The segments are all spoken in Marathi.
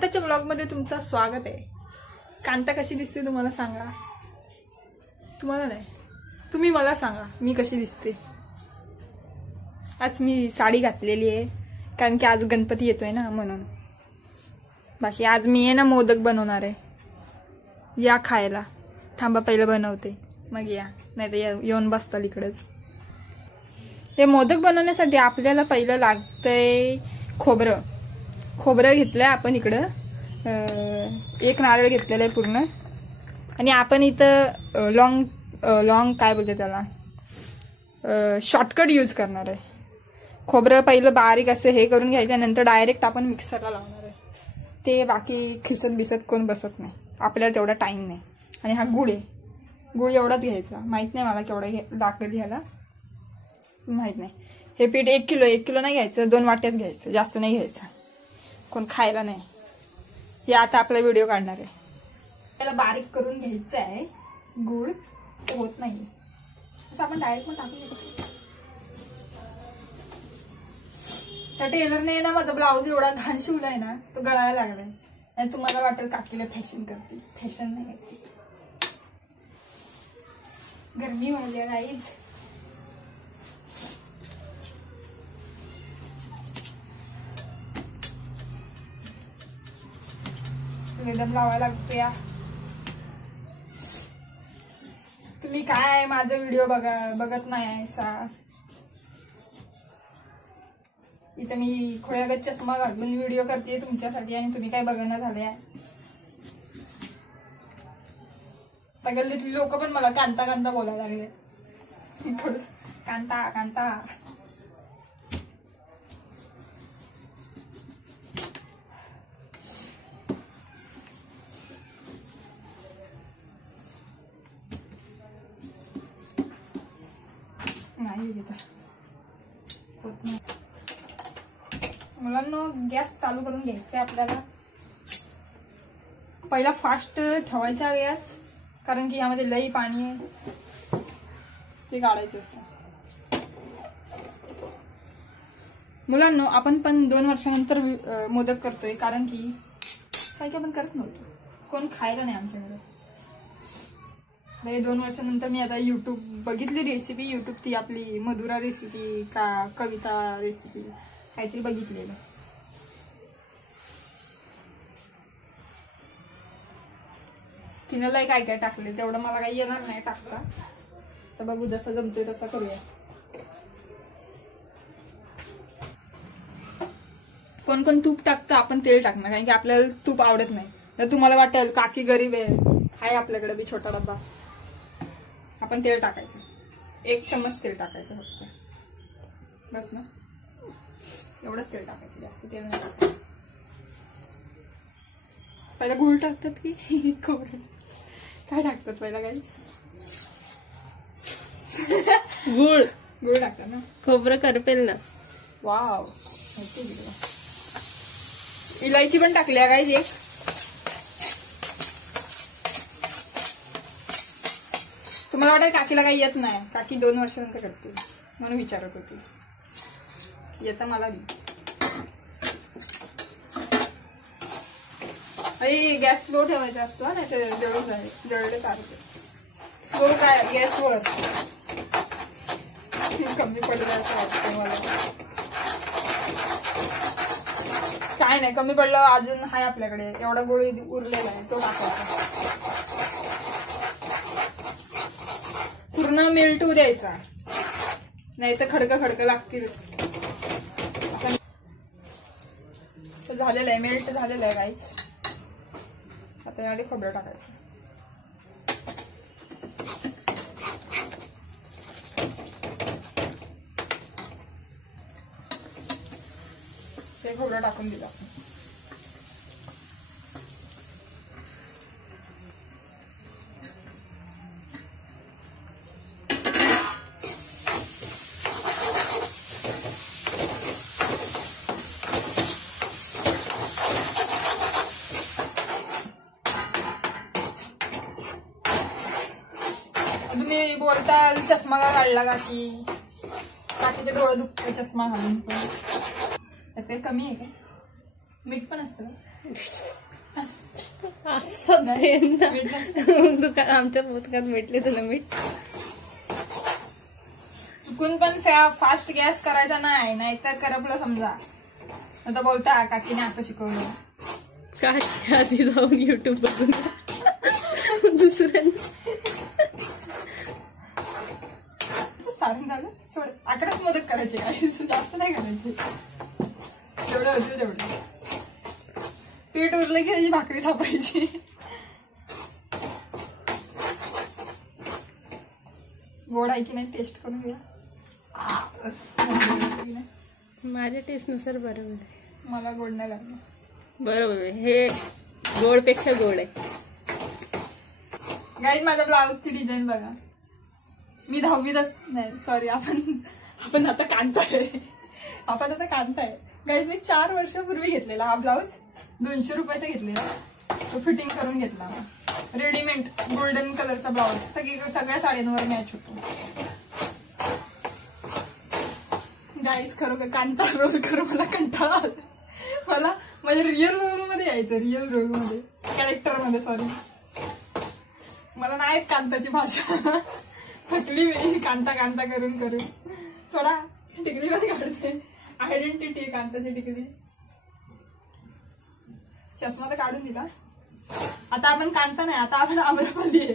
आताच्या ब्लॉगमध्ये तुमचं स्वागत आहे। कांता कशी दिसते तुम्हाला सांगा? तुम्हाला नाही, तुम्ही मला सांगा मी कशी दिसते। आज मी साडी घातलेली आहे कारण की आज गणपती येतोय ना म्हणून। बाकी आज मी आहे ना मोदक बनवणार आहे, या खायला। थांबा पहिलं बनवते मग या, नाही तर येऊन बसताल इकडेच। हे मोदक बनवण्यासाठी आपल्याला पहिलं लागतंय खोबरं। खोबरं घेतलंय आपण इकडं, एक नारळ घेतलेला आहे पूर्ण। आणि आपण इथं लॉंग काय बोलते त्याला, शॉर्टकट यूज करणार आहे। खोबरं पहिलं बारीक असं हे करून घ्यायचं, नंतर डायरेक्ट आपण मिक्सरला लावणार आहे। ते बाकी खिसत बिसत कोण बसत नाही, आपल्याला तेवढा टाइम नाही। आणि हा गुळ आहे, गुळ एवढाच घ्यायचा। माहित नाही मला केवढा टाकत घ्यायला, माहित नाही। हे पीठ 1 किलो नाही घ्यायचं, 2 वाट्याच घ्यायचं, जास्त नाही घ्यायचं, कोण खायला नाही। हे आता आपला व्हिडिओ काढणार आहे, त्याला बारीक करून घ्यायचं आहे। गुळ होत नाही असं आपण डायरेक्ट पण टाकू शकतो। त्या टेलरने ना माझा ब्लाऊज एवढा घाण शिवलाय ना, तो गळायला लागलाय। आणि तुम्हाला वाटेल काकीला फॅशन करते, फॅशन नाही करते। गरमी हो गया गाइस। एकदम लावायला लागतो या। तुम्ही काय माझा व्हिडिओ बघत नाही सा। इथं मी खोळ्यागत चष्मा घालून व्हिडिओ करते तुमच्यासाठी आणि तुम्ही काय बघणं झाले। आता गल्लीतली लोक पण मला कांता कांता बोलायला लागले, कांता कांता। नाही होत नाही। मुलांना गॅस चालू करून घ्यायचा आपल्याला। पहिला फास्ट ठेवायचा गॅस, कारण की यामध्ये लई पाणी आहे, ते काढायचं असतं। मुलांना आपण पण 2 वर्षानंतर मोदक करतोय, कारण की काही आपण करत नव्हतो, कोण खायला नाही आमच्याकडे। 2 वर्षानंतर मी आता युट्यूब बघितली रेसिपी, युट्यूब ती आपली मधुरा रेसिपी का कविता रेसिपी काहीतरी बघितलेलं। तिनं लय काय काय टाकले, तेवढं मला काही येणार नाही टाकता, तर बघू जसं जमतोय तसं करूया। कोण कोण तूप टाकतं, आपण तेल टाकणार, कारण की आपल्याला तूप आवडत नाही। तर तुम्हाला वाटेल काकी गरीब आहे आपल्याकडे बी छोटा डब्बा, आपण तेल टाकायचं, 1 चम्मच तेल टाकायचं फक्त, बस ना। एवढंच तेल टाकायचं, जास्त तेल नाही टाकायचं। पहिला गुळ टाकतात की खोबरं काय टाकतात पहिला काही? गुळ टाकतात ना, खोबरं करपेल ना। वाव, इलायची पण टाकली आहे गाईज एक। तुम्हाला वाटेल काकीला काही येत नाही, काकी 2 वर्षानंतर करते म्हणून विचारत होती। येतं मला बी। अरे गॅस स्लो ठेवायचा असतो, नाही तर जळले सारखे। स्लो काय गॅसवर कमी पडलं असं वाटतं मला। काय नाही, कमी पडलं अजून आहे आपल्याकडे, एवढा गोळी उरलेला आहे, तो टाकायचा। पूर्ण मेल्ट द्यायचा, नाही तर खडकं लागतील। झालेलं आहे, मेल्ट झालेलं आहे गाईज। आता यामध्ये खोबरं टाकायचं। ते खोबरं टाकून दिलं आपण। तुम्ही बोलताल चष्मा का काढला काकी, काकीचे डोळे दुखते चष्मा घालून पण। त्यात काही कमी आहे का? मीठ पण असतं। असं दुकान आमच्या दुकानात भेटले तुला मीठ. चुकून पण फास्ट गॅस करायचा नाही, नाहीतर करपलं समजा. आता बोलता काकीने असं शिकवलं. काय आधी जाऊन युट्यूब बघून दुसऱ्यांनी सारण झालं सोड. 11च मदत करायची काय, जास्त नाही करायची. जेवढं होतं तेवढं. पीठ उरलं की त्याची भाकरी थापायची. गोड आहे की नाही टेस्ट करून घ्या. माझ्या टेस्ट नुसार बरोबर आहे. मला गोड नाही लागलं. बरोबर आहे, हे गोडपेक्षा गोड आहे. गाईज माझ्या ब्लाऊजची डिझाईन बघा. मी 10वीतच नाही, सॉरी, आपण आता कांताय. गाईज मी 4 वर्षापूर्वी घेतलेला हा ब्लाऊज. 200 रुपयाचा घेतलेला. तो फिटिंग करून घेतला. रेडीमेड गोल्डन कलरचा ब्लाऊज. सगळ्या साड्यांवर मॅच होतो. गाईज खरोखर कांता रोल करून मला कंटाळा आला. मला माझ्या रिअल रोल मध्ये यायचं. रिअल रोल मध्ये, कॅरेक्टर मध्ये, सॉरी. मला नाही कांताची भाषा. थकली मी कांता करून सोडा. टिकली मध्ये काढते. आयडेंटिटी आहे कांताची टिकली. चष्मा तर काढून दिला. आता आपण कांता नाही, आता आपण आम्रपाली आहे.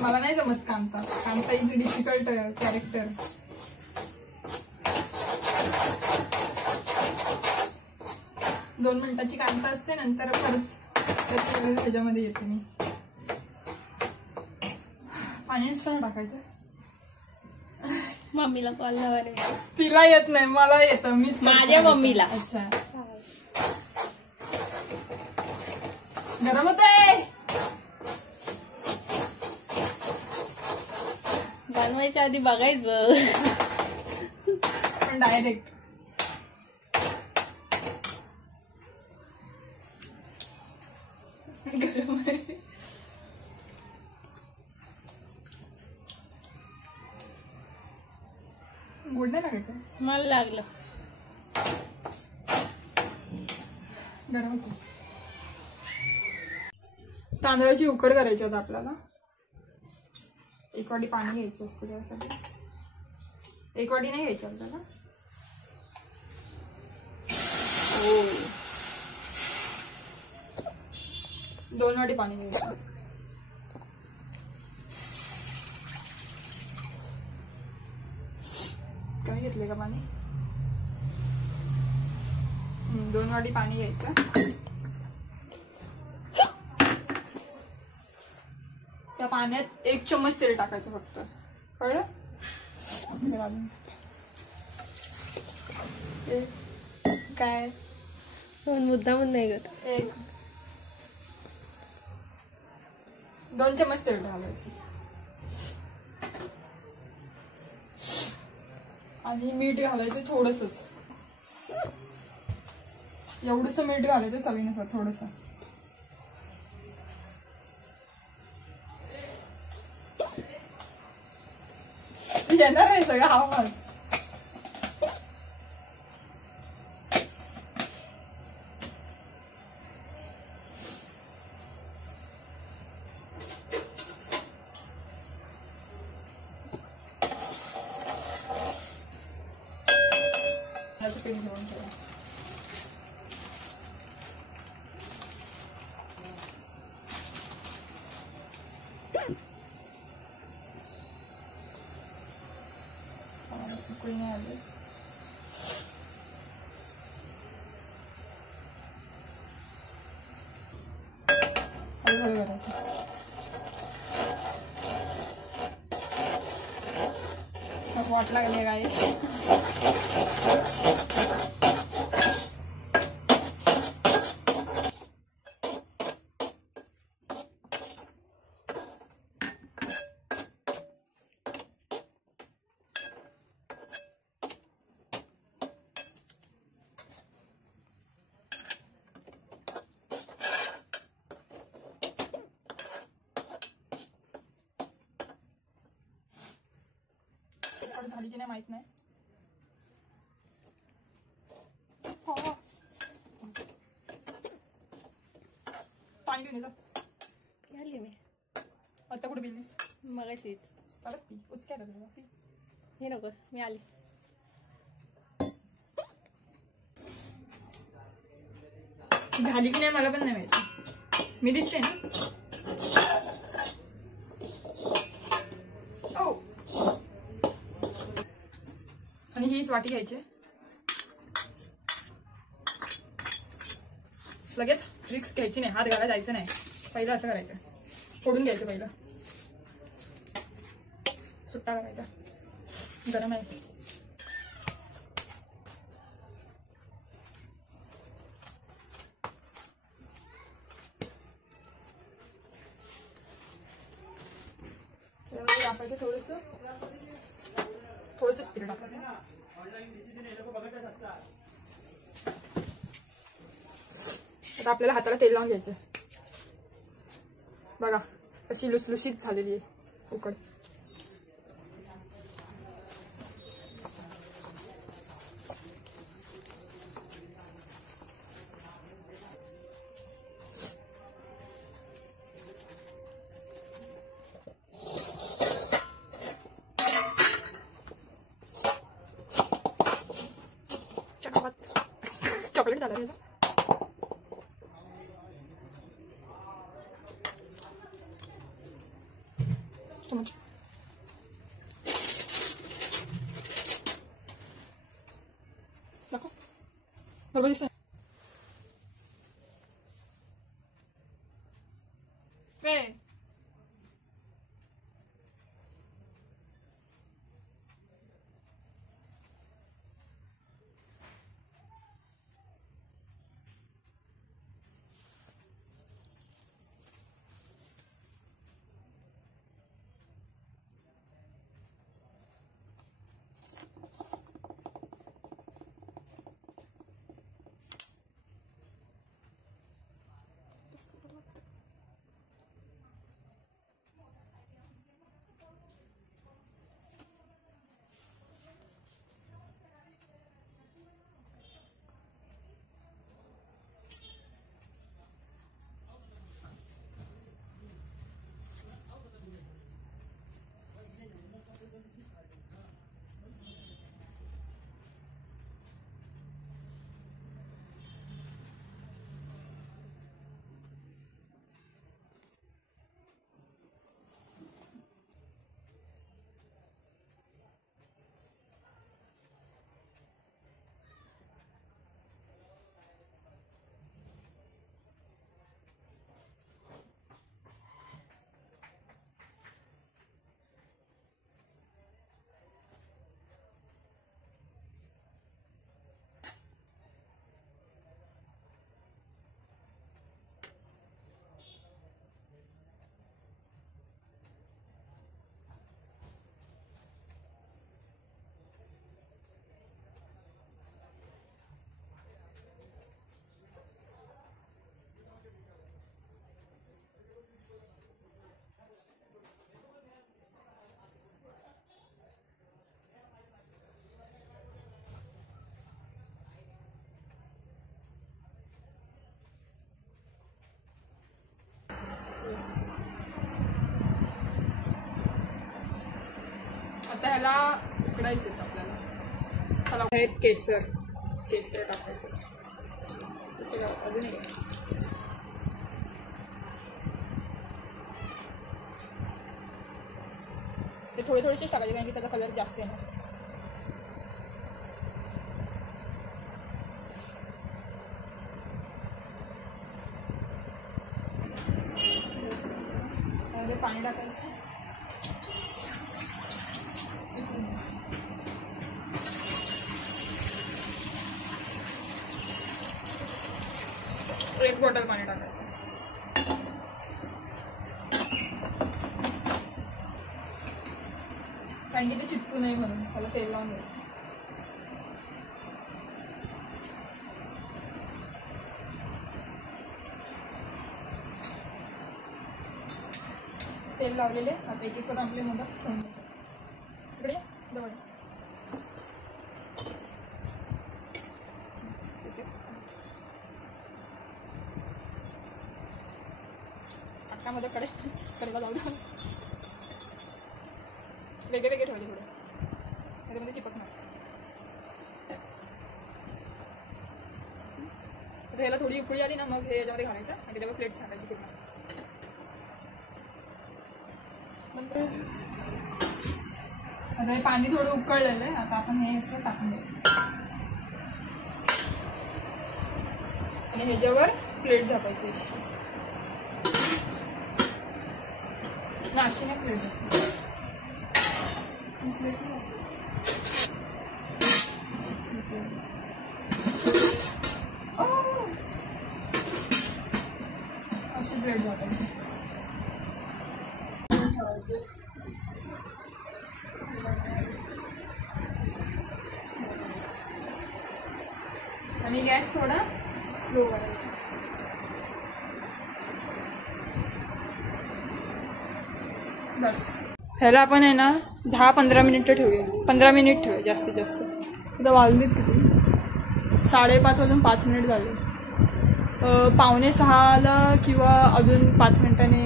मला नाही जमत Kanta. Kanta is difficult character. दोन मिनिटाची कांता असते, नंतर परत ह्याच्यामध्ये येते मी. पाणी नसताना टाकायचं. मम्मीला कॉल लावायला. तिला येत नाही, मला येतं. मीच माझ्या मम्मीला. अच्छा, गरम होत आहे. बनवायच्या आधी बघायचं. पण डायरेक्ट गरम आहे. गोड नाही लागायचं. मला लागलं. गरम होतं. तांदळाची उकड करायची होती आपल्याला. 1 वाटी पाणी घ्यायचं असतं त्यासाठी. 1 वाटी नाही घ्यायचं आपल्याला. 2 वाटी पाणी घ्यायचं. कमी घेतले का पाणी? 2 वाटी पाणी घ्यायचं. त्या पाण्यात 1 चम्मच तेल टाकायचं फक्त. कळलं? काय मुद्दामून नाही करत. 2 चम्मच तेल घालायचं. आणि मीठ घालायचं थोडंसंच. एवढंसं मीठ घालायचं चवीनुसार, थोडंसं. येणार आहे सगळं आवाज. पीठ घेऊन ठेवा. उकळी नाही आली. हळूहळू करायचं. वाट लागली गाईस. झाली की नाही माहित नाही. हो. पाणी घेऊन येतो. घाली मी आता कुठे बिललीस? मगाशीच. परत पी. उचक्या तुला पी. हे नको, मी आली. झाली की नाही मला पण नाही माहिती. मी दिसते ना. ओ. आणि हीच वाटी घ्यायची. लगेच रिक्स घ्यायची नाही. हात घालायला जायचं नाही. पहिलं असं करायचं. फोडून घ्यायचं पहिलं. सुट्टा करायचा. गरम आहे. टाकायचं थोडंसं स्थिर टाकायचं. आता आपल्याला हाताला तेल लावून घ्यायचं. बघा अशी लुसलुशीत झालेली आहे उकड. चॉकलेट झालं त्याचा. चमच दाखव. बरोबर दिसतंय. आता ह्याला उकडायचं आपल्याला. चला केसर टाकायचं. अजून ते थोडेसेच टाकायचे कारण की त्याचा कलर जास्त आहे ना. पाणी टाकायचं. एक बॉटल पाणी टाकायचं. कारण की ते चिपकू नये म्हणून त्याला तेल लावून द्यायचं. तेल लावलेले. आता एक एक करून आपले मोदक ठेवून द्यायचे. इकडे जवळ मोदक कडेला जाऊ द्या. वेगळे वेगळे ठेवले थोडे, त्याच्यामध्ये चिपकणार. तर ह्याला थोडी उकळी आली ना मग हे याच्यामध्ये घालायचं आणि त्याच्यावर प्लेट टाकायची पूर्ण. आता हे पाणी थोडं उकळलेलं आहे. आता आपण हे असं टाकून द्यायचं आणि ह्याच्यावर प्लेट झापायची अशी. अशी नाही प्लेट अशी प्लेट झापायची. आणि गॅस थोडा स्लो करायचा. बस ह्याला आपण आहे ना 10-15 मिनिटं ठेवूया. 15 मिनिट ठेवूया जास्तीत जास्त. आता वाजलीत किती, 5:30 वाजून 5 मिनिट झाले. 5:45ला किंवा अजून 5 मिनिटांनी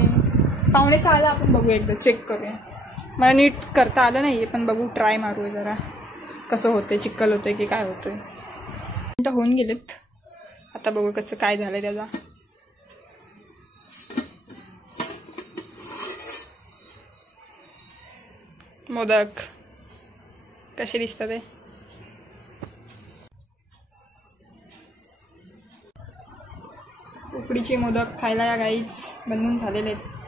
5:45ला आपण बघूया, एकदा चेक करूया. मला नीट करता आलं नाही पण बघू, ट्राय मारूया जरा कसं होतंय, चिक्कल होतंय की काय होतंय. मिनटं होऊन गेलेत. आता बघू कसं काय झालंय त्याचा. मोदक कसे दिसतात ते. उकडीचे मोदक खायला या गाईच बनवून झालेले आहेत.